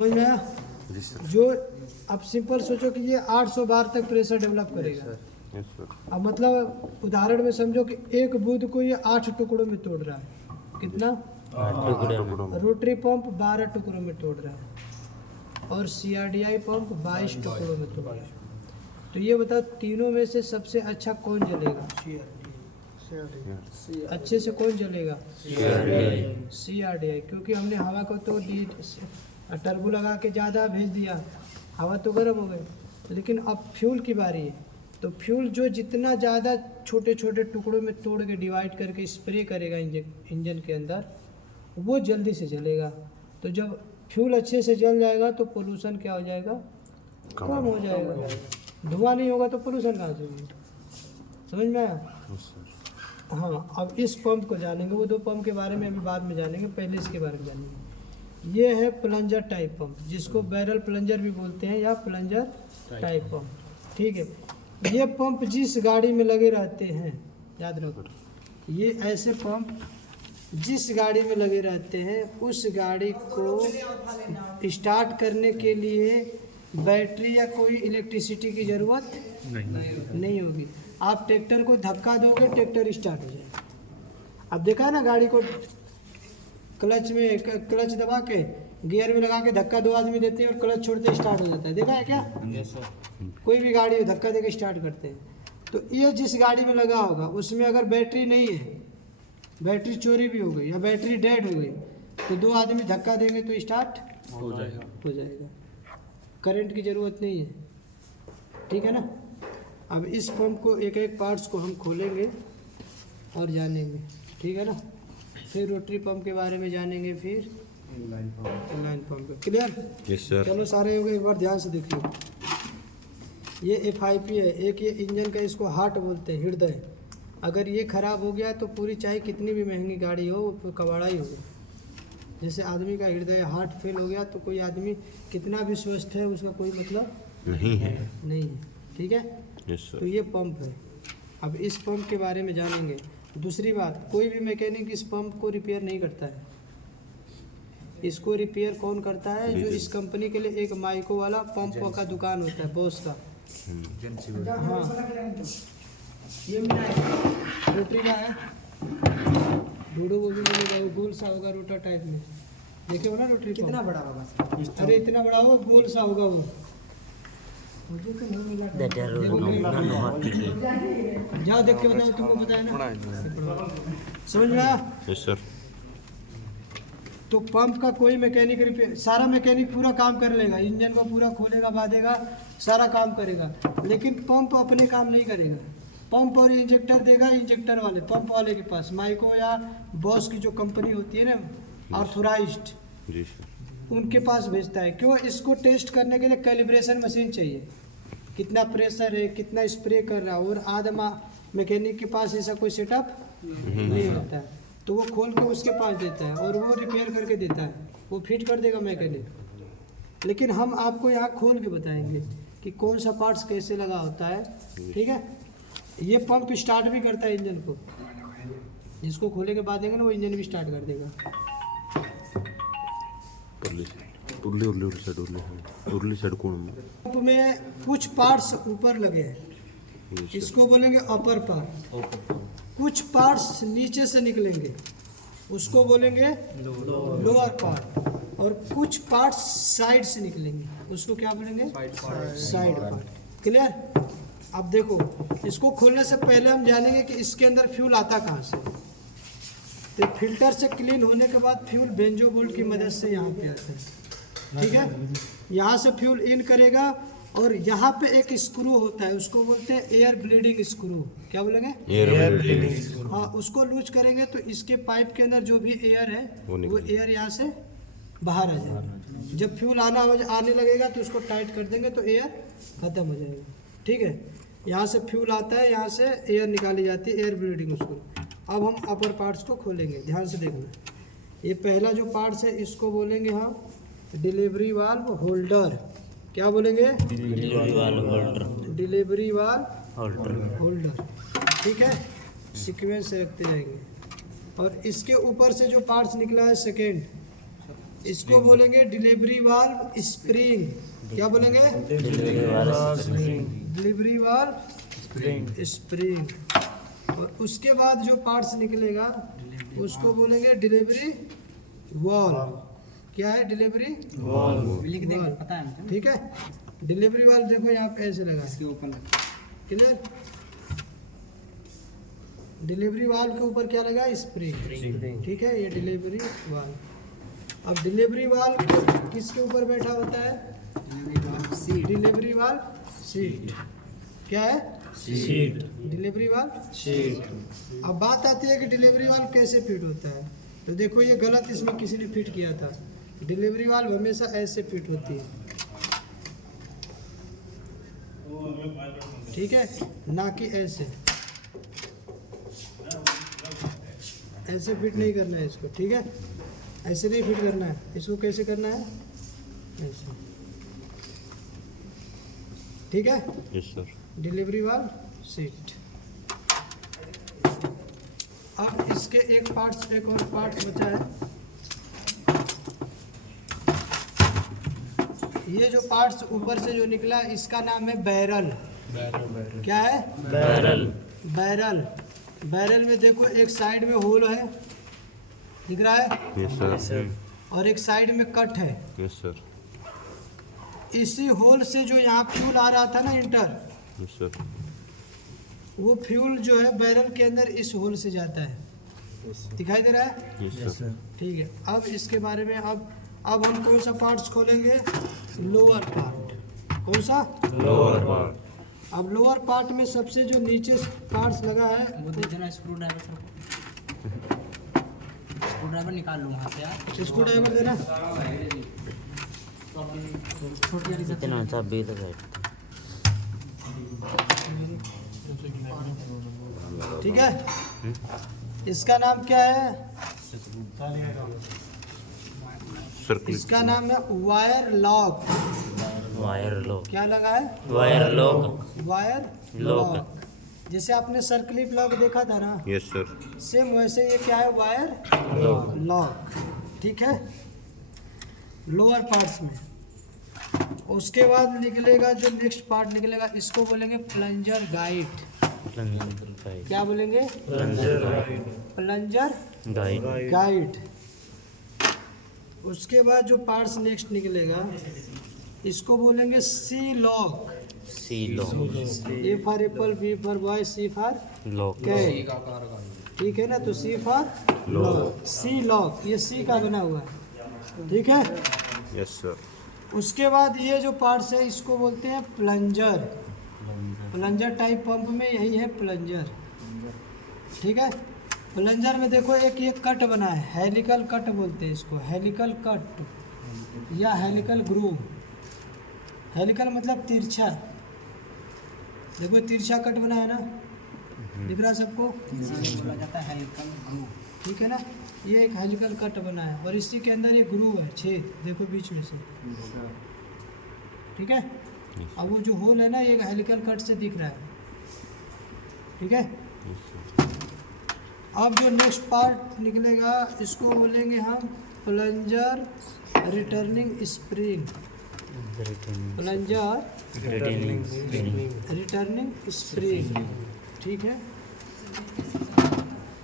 समझ में आया? जो अब सिंपल सोचो कि ये 800 बार तक प्रेशर डेवलप करेगा। अब मतलब उदाहरण में समझो कि एक बूंद को ये 8 टुकड़ों में तोड़ रहा है। कितना? 8 रोटरी पंप 12 टुकड़ों में तोड़ रहा है और CRDI पंप 22 टुकड़ों में तोड़ रहा है। तो ये बताओ तीनों में से सबसे अच्छा कौन जलेगा? अच्छे से कौन जलेगा? CRDI, क्योंकि हमने हवा को तो टर्बो लगा के ज़्यादा भेज दिया, हवा तो गर्म हो गई। लेकिन अब फ्यूल की बारी है, तो फ्यूल जो जितना ज़्यादा छोटे छोटे टुकड़ों में तोड़ के डिवाइड करके स्प्रे करेगा इंजन के अंदर, वो जल्दी से जलेगा। तो जब फ्यूल अच्छे से जल जाएगा तो पोल्यूशन क्या हो जाएगा? कम हो जाएगा। धुआं नहीं होगा तो पोल्यूशन कहाँ से होगा? समझ में आया? हाँ, अब इस पंप को जानेंगे। वो 2 पंप के बारे में अभी बाद में जानेंगे, पहले इसके बारे में जानेंगे। ये है प्लंजर टाइप पंप, जिसको बैरल प्लंजर भी बोलते हैं या प्लंजर टाइप पंप। ठीक है, ये पंप जिस गाड़ी में लगे रहते हैं, याद रखो, ये ऐसे पंप जिस गाड़ी में लगे रहते हैं उस गाड़ी को स्टार्ट करने के लिए बैटरी या कोई इलेक्ट्रिसिटी की ज़रूरत नहीं होगी। आप ट्रैक्टर को धक्का दोगे, ट्रैक्टर स्टार्ट हो जाएगा। अब देखा है ना, गाड़ी को क्लच दबा के गियर में लगा के धक्का 2 आदमी देते हैं और क्लच छोड़ते स्टार्ट हो जाता है। देखा है क्या? कोई भी गाड़ी धक्का देके स्टार्ट करते हैं। तो ये जिस गाड़ी में लगा होगा उसमें अगर बैटरी नहीं है, बैटरी चोरी भी हो गई या बैटरी डेड हो गई, तो 2 आदमी धक्का देंगे तो स्टार्ट हो जाएगा। करंट की ज़रूरत नहीं है। ठीक है ना? अब इस पंप को एक एक पार्ट्स को हम खोलेंगे और जानेंगे। ठीक है ना? फिर रोटरी पंप के बारे में जानेंगे, फिर line pump. Clear? Yes sir. चलो सारे हो गए, एक बार ध्यान से देख लो। ये FIP है, एक ये इंजन का, इसको हार्ट बोलते हैं, हृदय। अगर ये खराब हो गया तो पूरी चाहे कितनी भी महंगी गाड़ी हो तो कबाड़ा ही होगा। जैसे आदमी का हृदय हार्ट फेल हो गया तो कोई आदमी कितना भी स्वस्थ है उसका कोई मतलब नहीं है। ठीक है? Yes sir. तो ये पंप है। अब इस पंप के बारे में जानेंगे। दूसरी बात, कोई भी मैकेनिक इस पंप को रिपेयर नहीं करता है। इसको रिपेयर कौन करता है? जो इस कंपनी के लिए एक माइको वाला पंप का दुकान होता है, बॉस का। हाँ, ये रोटरी का है, डूडो वो भी मिलेगा, वो गोल सा होगा रोटर टाइप में। देखे हो ना रोटरी? कितना बड़ा होगा? अरे इतना बड़ा होगा, गोल सा होगा वो। मुझे तो नहीं मिला। जाओ देख के बताओ, तुमको बताया ना। समझ में आया? Yes sir. तो पंप का कोई मैकेनिक रिपेयर, सारा मैकेनिक पूरा काम कर लेगा, इंजन को पूरा खोलेगा बांधेगा, सारा काम करेगा, लेकिन पंप अपने काम नहीं करेगा। पंप और इंजेक्टर देगा इंजेक्टर वाले, पंप वाले के पास, माइको या बॉस की जो कंपनी होती है ना, ऑथोराइज्ड, जी सर, उनके पास भेजता है। क्यों? इसको टेस्ट करने के लिए कैलिब्रेशन मशीन चाहिए, कितना प्रेशर है, कितना स्प्रे कर रहा है। और आधा मैकेनिक के पास ऐसा कोई सेटअप नहीं होता है, तो वो खोल के उसके पास देता है और वो रिपेयर करके देता है, वो फिट कर देगा मैकेनिक। लेकिन हम आपको यहाँ खोल के बताएंगे कि कौन सा पार्ट्स कैसे लगा होता है। ठीक है? ये पंप स्टार्ट भी करता है इंजन को, जिसको खोले के बाद देंगे ना वो इंजन भी स्टार्ट कर देगा। उरली साइड कौन? पंप में कुछ पार्ट्स ऊपर लगे हैं, इसको बोलेंगे अपर पार्ट। कुछ पार्ट्स नीचे से निकलेंगे, उसको बोलेंगे लोअर पार्ट। और कुछ पार्ट्स साइड से निकलेंगे, उसको क्या बोलेंगे? Side part. क्लियर? अब देखो, इसको खोलने से पहले हम जानेंगे कि इसके अंदर फ्यूल आता कहाँ से। तो फिल्टर से क्लीन होने के बाद फ्यूल बेंजो बोल्ट की मदद से यहाँ पे आता है। ठीक है? यहाँ से फ्यूल इन करेगा और यहाँ पे एक स्क्रू होता है, उसको बोलते हैं एयर ब्लीडिंग स्क्रू। क्या बोलेंगे? Air bleeding. हाँ, उसको लूज करेंगे तो इसके पाइप के अंदर जो भी एयर है वो एयर यहाँ से बाहर आ जाएगा। जब फ्यूल आने लगेगा तो उसको टाइट कर देंगे तो एयर खत्म हो जाएगा। ठीक है? यहाँ से फ्यूल आता है, यहाँ से एयर निकाली जाती है, एयर ब्लीडिंग स्क्रू। अब हम अपर पार्ट्स को खोलेंगे, ध्यान से देखना। ये पहला जो पार्ट्स है इसको बोलेंगे हम डिलीवरी वाल्व होल्डर। क्या बोलेंगे? Delivery valve holder. ठीक है? सीक्वेंस से रखते जाएंगे। और इसके ऊपर से जो पार्ट्स निकला है सेकेंड, इसको बोलेंगे डिलीवरी वाल्व स्प्रिंग। क्या बोलेंगे? Delivery valve spring. और उसके बाद जो पार्ट्स निकलेगा उसको बोलेंगे डिलीवरी वाल्व। क्या है? Delivery valve. लिख देंगे, पता है मुझे। ठीक है, डिलीवरी वाल्व देखो यहाँ पे ऐसे लगा, इसके ऊपर क्लियर। डिलीवरी वाल्व के ऊपर क्या लगा? स्प्रिंग। ठीक है, ये डिलीवरी वाल्व। अब डिलीवरी वाल्व किसके ऊपर बैठा होता है? Delivery valve seat. क्या है? सीट। Delivery valve seat. अब बात आती है कि डिलीवरी वाल्व कैसे फिट होता है। तो देखो ये गलत इसमें किसी ने फिट किया था। डिलीवरी वाल्व हमेशा ऐसे फिट होती है, ठीक है, ना कि ऐसे। ऐसे फिट नहीं करना है इसको, ठीक है, ऐसे नहीं फिट करना है इसको। कैसे करना है? ऐसे, ठीक है। Yes sir. Delivery valve seat. अब इसके एक और पार्ट्स बचा है। ये जो पार्ट्स ऊपर से जो निकला इसका नाम है बैरल। क्या है? बैरल। बैरल में देखो एक साइड में होल है, दिख रहा है? Yes sir. और एक साइड में कट है। Yes sir. इसी होल से जो यहाँ फ्यूल आ रहा था ना इंटर, यस सर। वो फ्यूल जो है बैरल के अंदर इस होल से जाता है। दिखाई दे रहा है? Yes sir. ठीक है। अब इसके बारे में अब हम कौन सा पार्ट्स खोलेंगे? Lower part. कौन सा? Lower part. अब लोअर पार्ट में सबसे जो नीचे पार्ट्स लगा है वो दे देना screw driver sir. Screw driver निकाल लूँ वहाँ से यार। स्क्रू ड्राइवर देना। छोटी वाली इतना चाबी तो है। ठीक है, इसका नाम क्या है? सर्कल। इसका नाम है वायर लॉक। Wire lock. क्या लगा है? Wire lock. Wire lock. Lock. जैसे आपने सर्कलिप लॉक देखा था ना, यस सर। सेम वैसे ये क्या है? Wire lock. ठीक है, लोअर पार्ट्स में। उसके बाद निकलेगा जो नेक्स्ट पार्ट निकलेगा, इसको बोलेंगे प्लंजर गाइड। क्या बोलेंगे? Plunger guide. उसके बाद जो पार्ट्स नेक्स्ट निकलेगा इसको बोलेंगे C lock. C lock. A for apple, B for boy, C for lock. Cat. ठीक है ना, तो C for lock. C lock, ये सी का बना हुआ है। ठीक है। Yes sir. उसके बाद ये जो पार्ट्स है इसको बोलते हैं प्लंजर। प्लंजर टाइप पंप में यही है प्लंजर। ठीक है, प्लंजर में देखो एक ये कट बना है, हेलिकल कट बोलते हैं इसको, हेलिकल कट या हेलिकल ग्रूव। हेलिकल मतलब तिरछा। देखो तिरछा कट बना है ना, दिख रहा है सबको? बोला जाता है हेलिकल ग्रूव। ठीक है ना, ये एक हेलिकल कट बना है और इसी के अंदर ये ग्रूव है, छेद देखो बीच में से। ठीक है, अब वो जो होल है ना ये हेलिकल कट से दिख रहा है। ठीक है, अब जो नेक्स्ट पार्ट निकलेगा इसको बोलेंगे हम plunger returning spring. Plunger returning spring. ठीक है,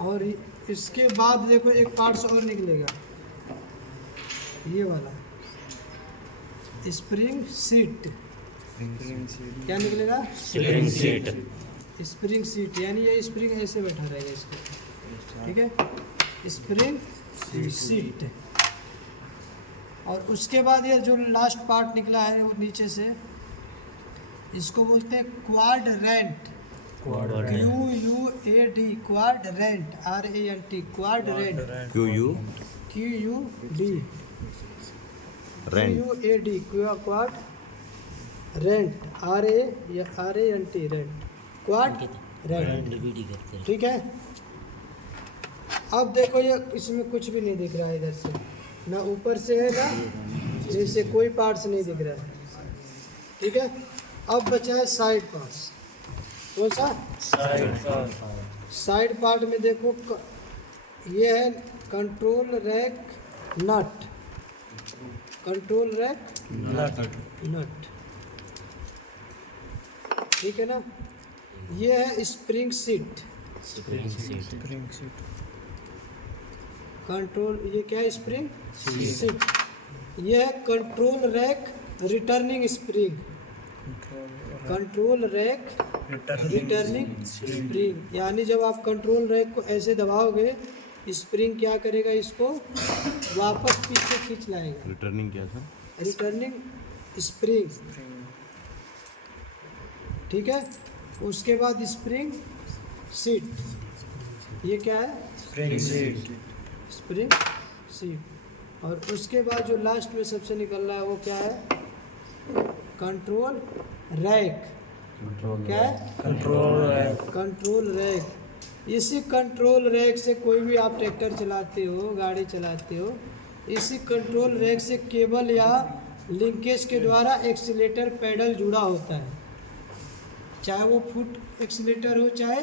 और इसके बाद देखो एक पार्ट्स और निकलेगा, ये वाला स्प्रिंग सीट। क्या निकलेगा? Spring seat. स्प्रिंग सीट, यानी ये स्प्रिंग ऐसे बैठा रहेगा इसको। ठीक है, स्प्रिंग सीट। और उसके बाद ये जो लास्ट पार्ट निकला है वो नीचे से, इसको बोलते हैं quadrant. QUAD, quadrant, RANT, quadrant. QUD, QUAD, quad rent, RANT, rent, quad rent. ठीक है, अब देखो ये इसमें कुछ भी नहीं दिख रहा है इधर से, ना ऊपर से है ना जैसे कोई पार्ट्स नहीं दिख रहा है। ठीक है, अब बचा है साइड पार्ट्स। कौन सा? साइड पार्ट में देखो ये है कंट्रोल रैक नट। कंट्रोल रैक नट, ठीक है ना। ये है spring seat, spring seat control, ये क्या है, स्प्रिंग सीट। ये है control rack returning spring, control rack returning spring, यानी जब आप कंट्रोल रैक को ऐसे दबाओगे स्प्रिंग क्या करेगा, इसको वापस पीछे खींच लाएगा। रिटर्निंग क्या था? रिटर्निंग स्प्रिंग, ठीक है। उसके बाद स्प्रिंग सीट, ये क्या है, स्प्रिंग सीट। और उसके बाद जो लास्ट में सबसे निकल रहा है वो क्या है, कंट्रोल रैक, क्या है, कंट्रोल रैक। इसी कंट्रोल रैक से कोई भी आप ट्रैक्टर चलाते हो, गाड़ी चलाते हो, इसी कंट्रोल रैक से केबल या लिंकेज के द्वारा एक्सीलेटर पैडल जुड़ा होता है, चाहे वो फुट एक्सीलेटर हो चाहे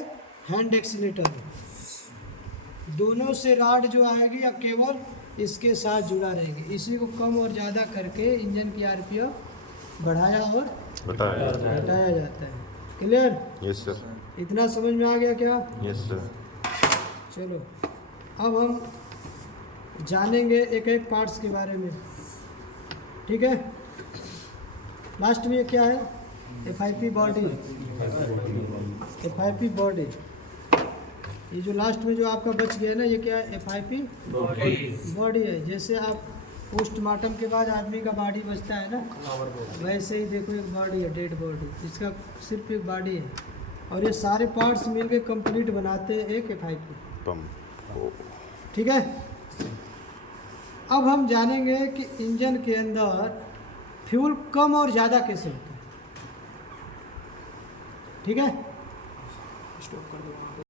हैंड एक्सीलेटर हो। दोनों से राड जो आएगी या केबल इसके साथ जुड़ा रहेगी। इसी को कम और ज़्यादा करके इंजन की आरपीएम बढ़ाया और बताया। घटाया जाता है। क्लियर? Yes sir. इतना समझ में आ गया क्या? Yes sir. चलो अब हम जानेंगे एक एक पार्ट्स के बारे में, ठीक है। लास्ट में ये क्या है, FIP बॉडी, FIP बॉडी। ये जो लास्ट में जो आपका बच गया ना, ये क्या है, FIP बॉडी है। जैसे आप पोस्टमार्टम के बाद आदमी का बॉडी बचता है ना, वैसे ही देखो एक बॉडी है, डेड बॉडी, इसका सिर्फ एक बॉडी है और ये सारे पार्ट्स मिलके कंप्लीट बनाते हैं एक FIP, पंप। ठीक है। अब हम जानेंगे कि इंजन के अंदर फ्यूल कम और ज़्यादा कैसे होता है, ठीक है। स्टॉप कर दो।